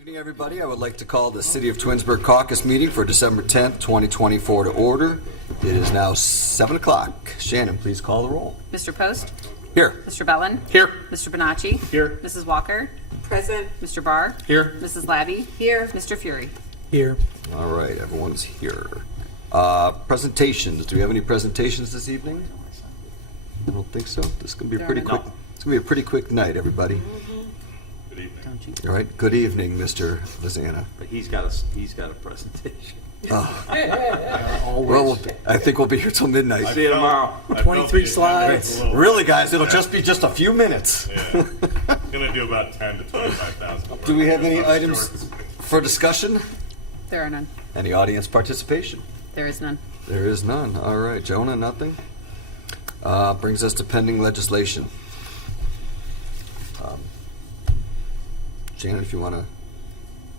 Evening, everybody. I would like to call the City of Twinsburg Caucus meeting for December 10th, 2024 to order. It is now 7 o'clock. Shannon, please call the roll. Mr. Post? Here. Mr. Bellin? Here. Mr. Bonacci? Here. Mrs. Walker? Present. Mr. Barr? Here. Mrs. Labby? Here. Mr. Fury? Here. All right, everyone's here. Presentations. Do we have any presentations this evening? I don't think so. This is going to be a pretty quick. It's going to be a pretty quick night, everybody. Good evening. All right. Good evening, Mr. Lizana. But he's got a presentation. Well, I think we'll be here till midnight. See you tomorrow. 23 slides. Really, guys, it'll just be just a few minutes. Yeah. Gonna do about 10 to 25,000. Do we have any items for discussion? There are none. Any audience participation? There is none. There is none. All right, Jonah, nothing. Brings us to pending legislation. Shannon, if you want to.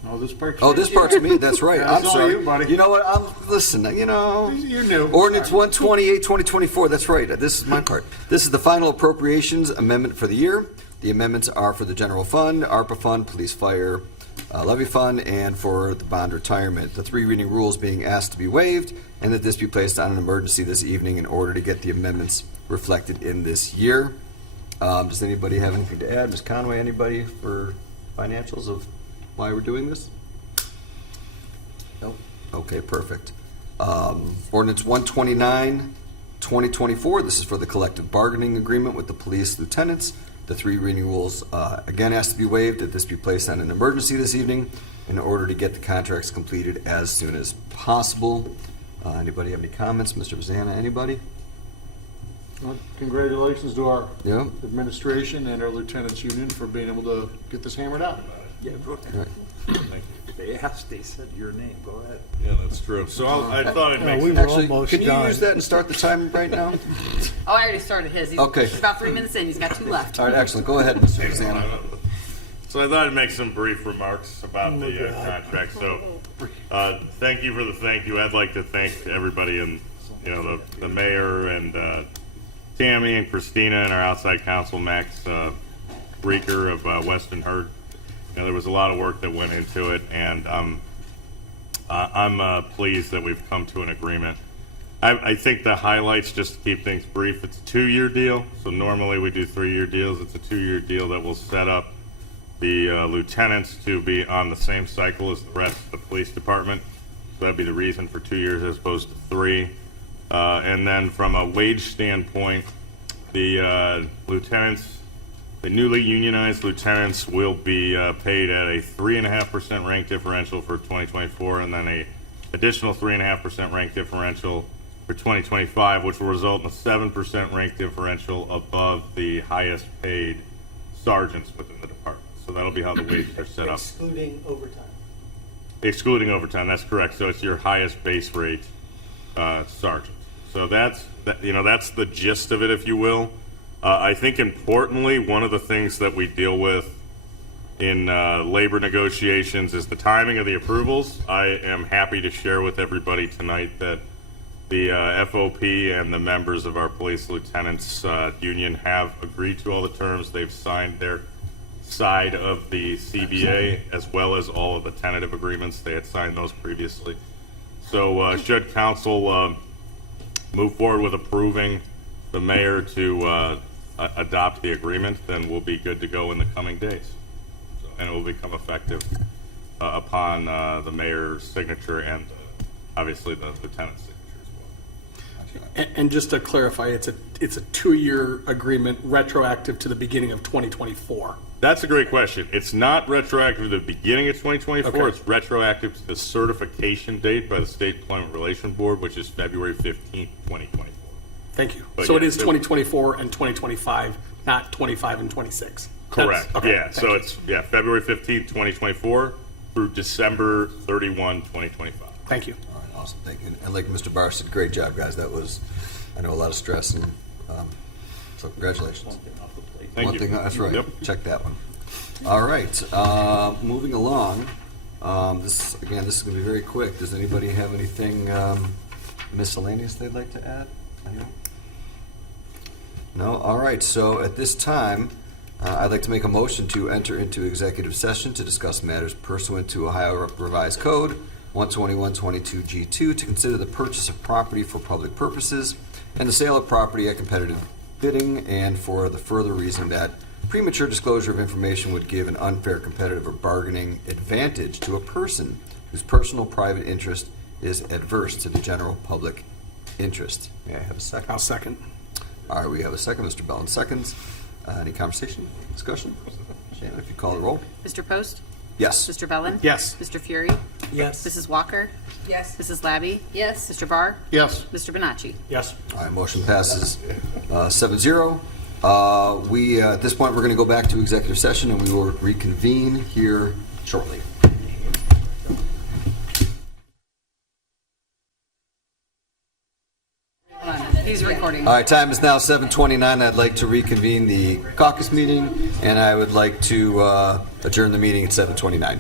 Oh, this part. Oh, this part's me. That's right. Yeah, I'm it's all sorry. you, buddy. You know what? Listen. You're new. Ordinance 128, 2024. That's right. This is my part. This is the final appropriations amendment for the year. The amendments are for the general fund, ARPA fund, police fire levy fund, and for the bond retirement. The three reading rules being asked to be waived, and that this be placed on an emergency this evening in order to get the amendments reflected in this year. Does anybody have anything to add? Ms. Conway, anybody for financials of why we're doing this? Nope. Okay, perfect. Ordinance 129, 2024. This is for the collective bargaining agreement with the police lieutenants. The three reading rules again asked to be waived, that this be placed on an emergency this evening in order to get the contracts completed as soon as possible. Anybody have any comments? Mr. Vazana, anybody? Well, congratulations to our Yeah. administration and our lieutenants union for being able to get this hammered out. Yeah, go ahead. They asked, they said your name. Go ahead. Yeah, that's true. So I thought I'd make we some. were Actually, almost can you done. use that and start the time right now? Oh, I already started his. He's Okay. about 3 minutes in. He's got 2 left. All right, excellent. Go ahead, Mr. Vazana. So I thought I'd make some brief remarks about the contract. So thank you for the thank you. I'd like to thank everybody and the mayor and Tammy and Christina and our outside counsel Max Reeker of Weston Hurd. There was a lot of work that went into it, and I'm pleased that we've come to an agreement. I think the highlights, just to keep things brief, it's a 2-year deal. So normally we do 3-year deals. It's a 2-year deal that will set up the lieutenants to be on the same cycle as the rest of the police department. So that'd be the reason for 2 years as opposed to 3. And then from a wage standpoint, the lieutenants, the newly unionized lieutenants will be paid at a 3.5% rank differential for 2024, and then a additional 3.5% rank differential for 2025, which will result in a 7% rank differential above the highest paid sergeants within the department. So that'll be how the wages are set up. Excluding overtime. Excluding overtime, that's correct. So it's your highest base rate sergeant. So that's the gist of it, if you will. I think importantly, one of the things that we deal with in labor negotiations is the timing of the approvals. I am happy to share with everybody tonight that the FOP and the members of our police lieutenants union have agreed to all the terms. They've signed their side of the CBA as well as all of the tentative agreements. They had signed those previously. So should council move forward with approving the mayor to adopt the agreement, then we'll be good to go in the coming days. So, and it will become effective upon the mayor's signature and obviously the lieutenant's signature as well. And just to clarify, it's a 2-year agreement retroactive to the beginning of 2024. That's a great question. It's not retroactive to the beginning of 2024. Okay. It's retroactive to the certification date by the State Employment Relations Board, which is February 15th, 2024. Thank you. But So it yeah, is 2024 and 2025, not 25 and 26. Correct. Okay, Yeah. thank So you. it's February 15th, 2024 through December 31, 2025. Thank you. All right, awesome. Thank you. And like Mr. Barr said, great job, guys. That was, I know, a lot of stress, and so congratulations. Thank One you. thing, that's right. Yep. Check that one. All right. Moving along. This is going to be very quick. Does anybody have anything miscellaneous they'd like to add? Anyone? No? All right. So at this time, I'd like to make a motion to enter into executive session to discuss matters pursuant to Ohio Revised Code 121.22 G2 to consider the purchase of property for public purposes and the sale of property at competitive bidding, and for the further reason that premature disclosure of information would give an unfair competitive or bargaining advantage to a person whose personal private interest is adverse to the general public interest. May I have a second? I'll second. All right, we have a second. Mr. Bellin seconds. Any conversation, discussion? Shannon, if you call the roll. Mr. Post? Yes. Mr. Bellin? Yes. Mr. Fury? Yes. Mrs. Walker? Yes. Mrs. Labby? Yes. Mr. Barr? Yes. Mr. Bonacci? Yes. All right, motion passes 7-0. We, at this point, we're going to go back to executive session, and we will reconvene here shortly. Hold on, he's recording. All right, time is now 7:29. I'd like to reconvene the caucus meeting, and I would like to adjourn the meeting at 7:29.